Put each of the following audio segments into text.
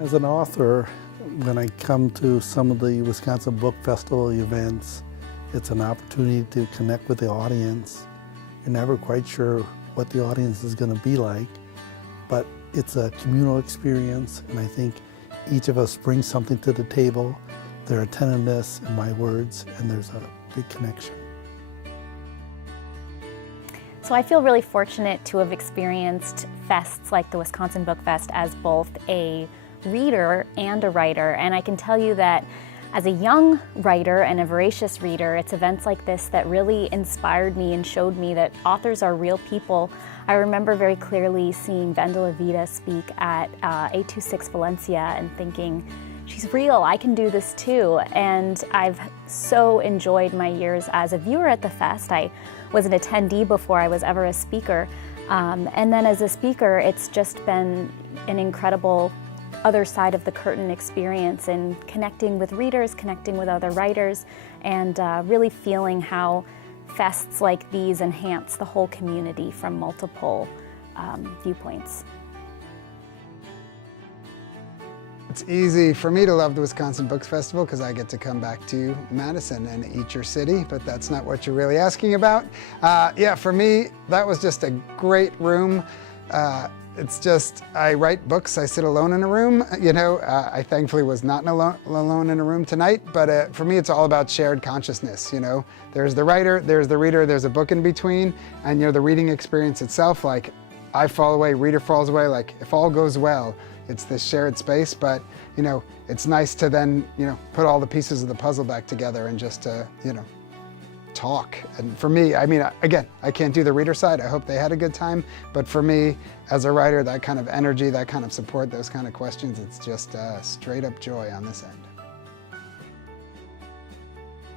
As an author, when I come to some of the Wisconsin Book Festival events, it's an opportunity to connect with the audience. You're never quite sure what the audience is going to be like, but it's a communal experience, and I think each of us brings something to the table. Their attentiveness and my words, and there's a big connection. So I feel really fortunate to have experienced fests like the Wisconsin Book Fest as both a reader and a writer, and I can tell you that as a young writer and a voracious reader, it's events like this that really inspired me and showed me that authors are real people. I remember very clearly seeing Vendela Vida speak at A26 Valencia and thinking, she's real, I can do this too. And I've so enjoyed my years as a viewer at the fest. I was an attendee before I was ever a speaker. And then as a speaker, it's just been an incredible other side of the curtain experience in connecting with readers, connecting with other writers, and really feeling how fests like these enhance the whole community from multiple viewpoints. It's easy for me to love the Wisconsin Books Festival because I get to come back to Madison and eat your city, but that's not what you're really asking about. Yeah, for me, that was just a great room. It's just, I write books, I sit alone in a room. You know, I thankfully was not alone in a room tonight, but for me it's all about shared consciousness, you know. There's the writer, there's the reader, there's a book in between, and you know, the reading experience itself, like I fall away, reader falls away, like if all goes well, it's this shared space, but you know, it's nice to then, you know, put all the pieces of the puzzle back together and just to, you know, talk. And for me, I mean, again, I can't do the reader side. I hope they had a good time. But for me, as a writer, that kind of energy, that kind of support, those kind of questions, it's just straight up joy on this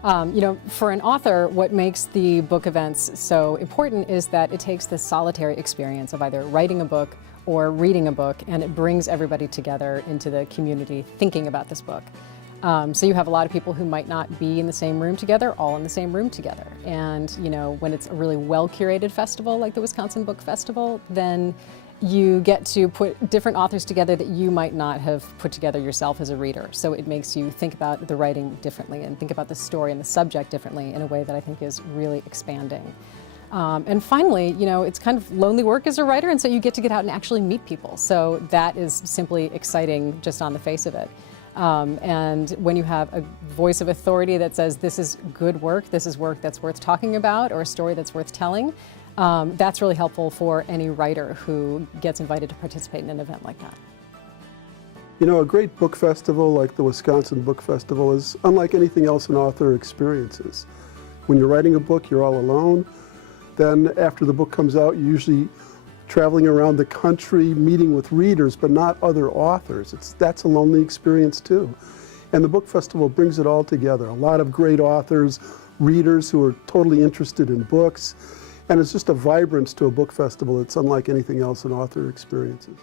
end. You know, for an author, what makes the book events so important is that it takes the solitary experience of either writing a book or reading a book, and it brings everybody together into the community thinking about this book. So you have a lot of people who might not be in the same room together, all in the same room together. And you know, when it's a really well-curated festival like the Wisconsin Book Festival, then you get to put different authors together that you might not have put together yourself as a reader. So it makes you think about the writing differently and think about the story and the subject differently in a way that I think is really expanding. And finally, you know, it's kind of lonely work as a writer, and so you get to get out and actually meet people. So that is simply exciting just on the face of it. And when you have a voice of authority that says this is good work, this is work that's worth talking about, or a story that's worth telling, that's really helpful for any writer who gets invited to participate in an event like that. You know, a great book festival like the Wisconsin Book Festival is unlike anything else an author experiences. When you're writing a book, you're all alone. Then after the book comes out, you're usually traveling around the country, meeting with readers, but not other authors. That's a lonely experience too. And the book festival brings it all together. A lot of great authors, readers who are totally interested in books, and it's just a vibrance to a book festival that's unlike anything else an author experiences.